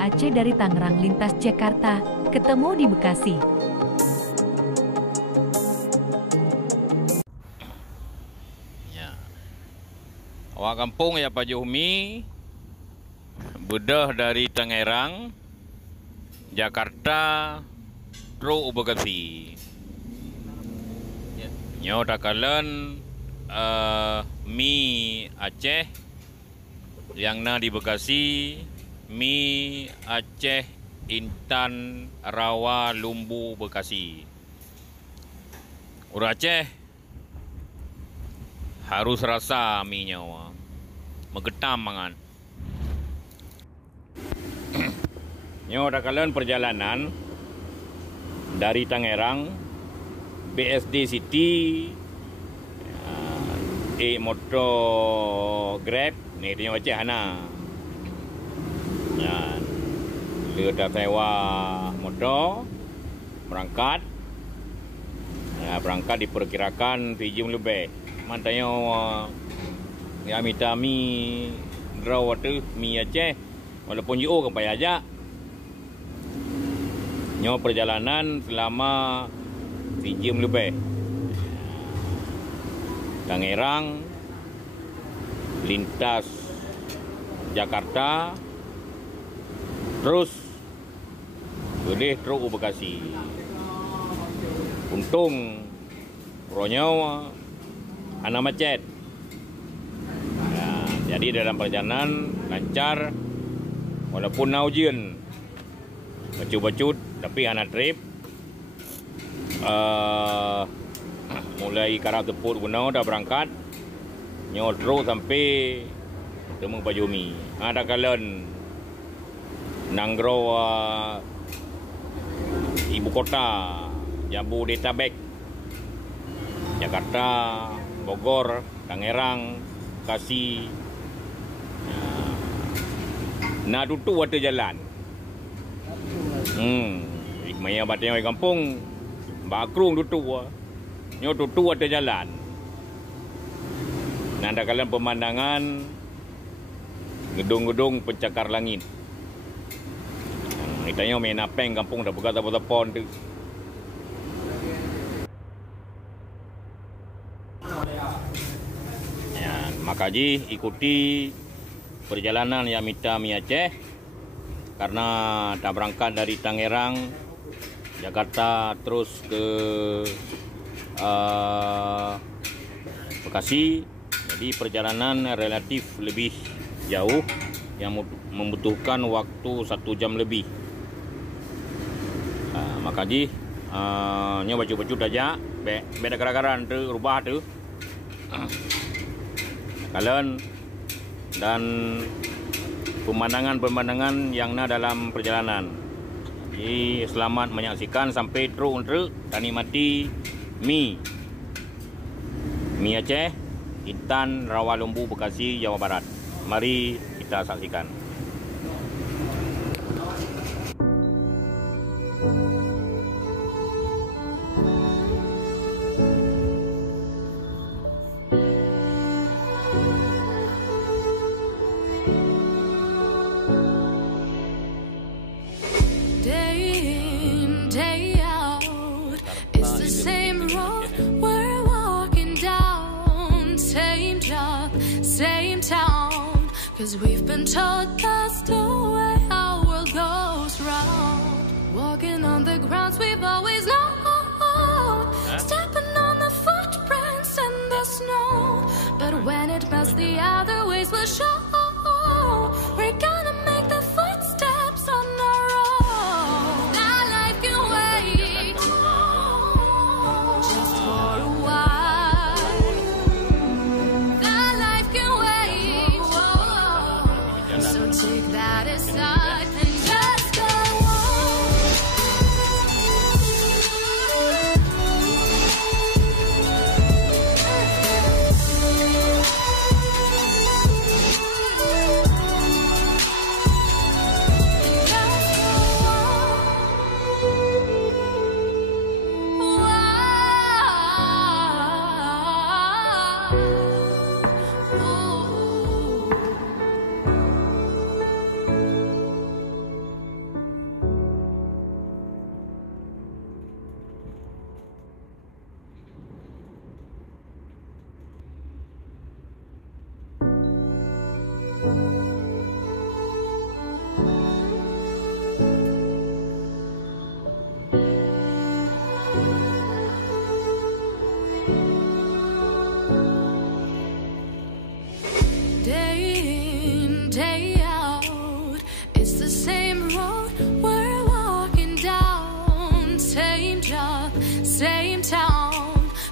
Aceh dari Tangerang lintas Jakarta, ketemu di Bekasi. Ya. Awak kampung ya Pak Juhmi, bedah dari Tangerang, Jakarta, terus Bekasi. Nyo takalan mie Aceh yang na di Bekasi, mie Aceh Intan Rawa Lumbu Bekasi. Orang Aceh harus rasa mie nyawa, megetam mangan. Nyo takalan perjalanan dari Tangerang, BSD City, motor Grab, ni dia Aceh hana. Ya, dia dah sewa motor, berangkat. Ya, berangkat diperkirakan 7 jam lebih. Mantanya ya minta mi draw tu mi Aceh, walaupun jauh kan payah aja. Nyo perjalanan selama 3 jam lebih. Tangerang lintas Jakarta, terus boleh terus Bekasi. Untung ronya anak macet. Nah, jadi dalam perjalanan lancar, walaupun naujian bacut-bacut, tapi anak trip mulai Karang Teput Gunau dah berangkat, nyodro sampai temu Pak Jumi. Ada kalian nanggro ibu kota Jabodetabek, Jakarta, Bogor, Tangerang, Bekasi. Nah tutu ada jalan. Maya batang di kampung, bakrung tutu. Nyo tutu ada jalan. Nanda kalian pemandangan gedung-gedung pencakar langit. Itanya main apeng kampung dah buka tapon tu. Ya, makaji ikuti perjalanan yang mita mi Aceh karena dah berangkat dari Tangerang, Jakarta terus ke Bekasi. Jadi perjalanan relatif lebih jauh yang membutuhkan waktu 1 jam lebih. Makaji nyo baju-baju aja beda gara-gara tu rubah tu. Kalian dan pemandangan-pemandangan yang na dalam perjalanan. Jadi selamat menyaksikan sampai terus dan nikmati mie Aceh Intan Rawa Lumbu Bekasi Jawa Barat. Mari kita saksikan. Same town, 'cause we've been told that's the way our world goes round. Walking on the grounds we've always known, stepping on the footprints in the snow. But when it melts, the other ways will show. We're gonna make the footsteps on our own. Now life can wait just for a while. Take that aside and just go on.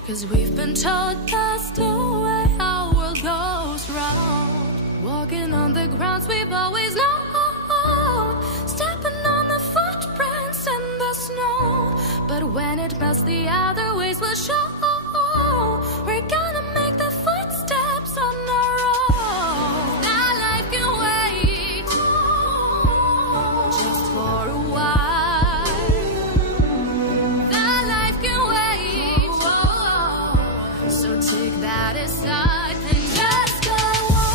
'cause we've been told that's the way our world goes round. Walking on the grounds we've always known, stepping on the footprints in the snow. But when it melts, the other ways will show. We're gonna make the footsteps on our own. That life can wait just for a while. That life can wait, so take that aside and just go on.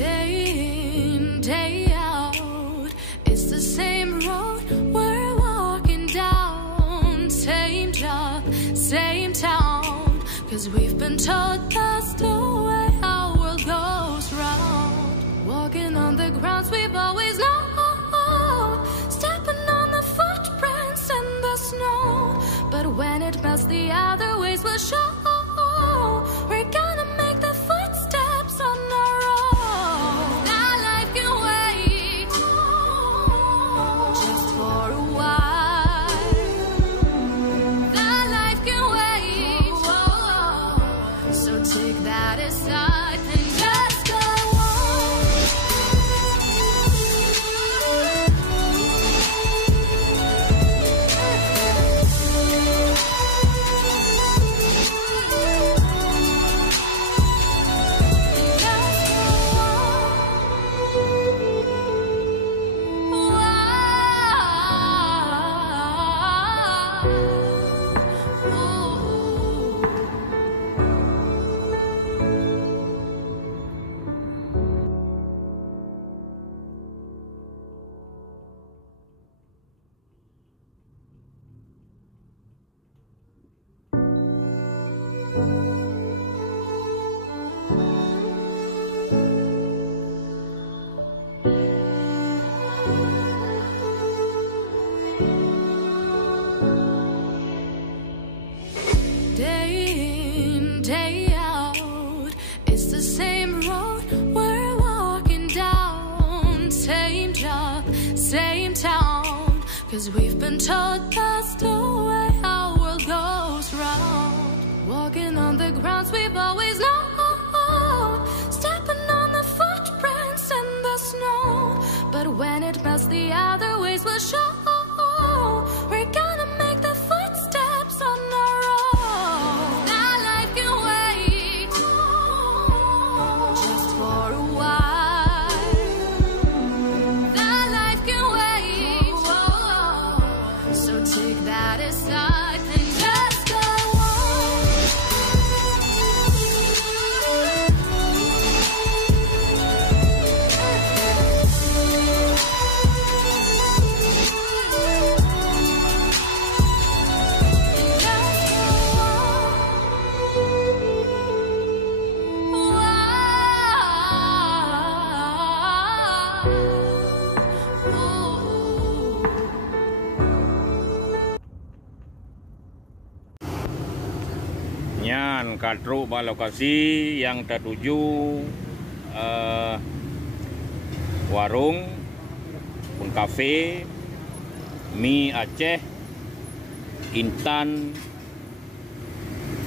Day in, day out, it's the same road we're walking down. Same job, same town, 'cause we've been told that's the way our world goes round. Walking on the grounds we've always known, stepping on the footprints in the snow. But when it melts, the other ways will show. We're gonna make the footsteps on our own. That life can wait just for a while. That life can wait, so take that aside and just go on. Day in, day out, it's the same road we're walking down. Same job, same town, 'cause we've been told that's the way our world goes round. Walking on the grounds we've always known, stepping on the footprints in the snow. But when it melts, the other ways will show. We're gonna make the footsteps on our own. That life can wait just for a while. That life can wait, so take that aside and just go on. Nyan Katru ba lokasi yang tertuju warung pun kafe mie Aceh Intan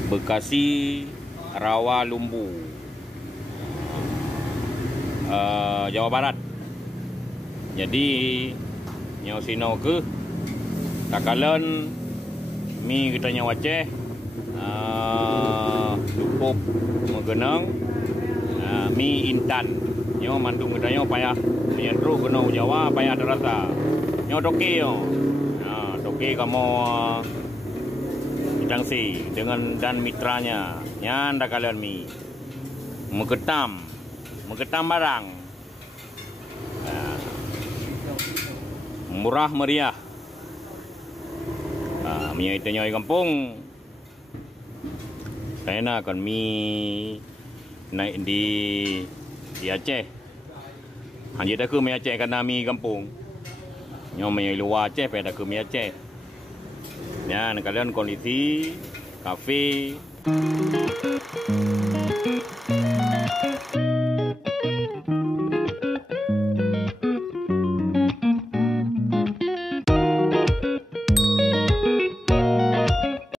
Bekasi Rawalumbu Jawa Barat. Jadi nyaw sino ke takalan mie kita nyaw Aceh cukup mengenang mie Intan Nyo mandu ngedanyo payah menyendru kena Jawa payah terasa. Nyo toke yo. Nah, toke kamu si dengan dan mitranya. Nyanda kalian mi. Mengetam barang. Nah, murah meriah. Nah, mi itu nyoi kampung. Saya akan mi naik di Aceh. Hanya dah ke mi Aceh karena mi kampung. Nyo mi luar Aceh pada ke mi Aceh. Ya, kalian kondisi kafe